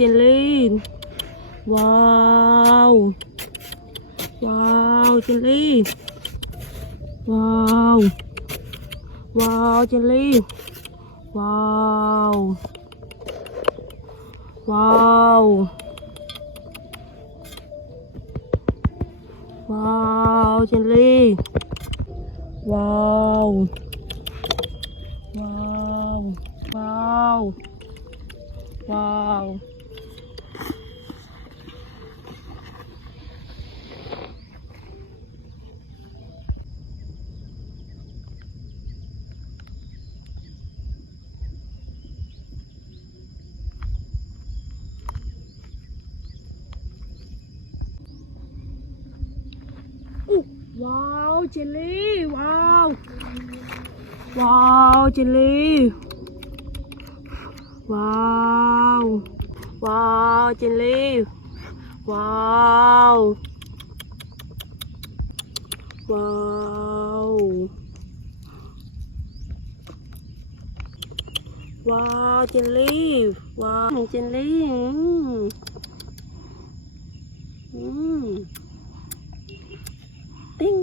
เจลลี่ว้าวว้าวเจลลี่ว้าวว้าวเจลลี่ว้าวว้าวว้าวเจลลี่ว้าวว้าวว้าวว้าวว้าวเจลลี่ว้าวว้าวเจลลี่ว้าวว้าวเจลลี่ว้าวว้าวว้าวเจลลี่ว้าวเจลลี่ติ้ง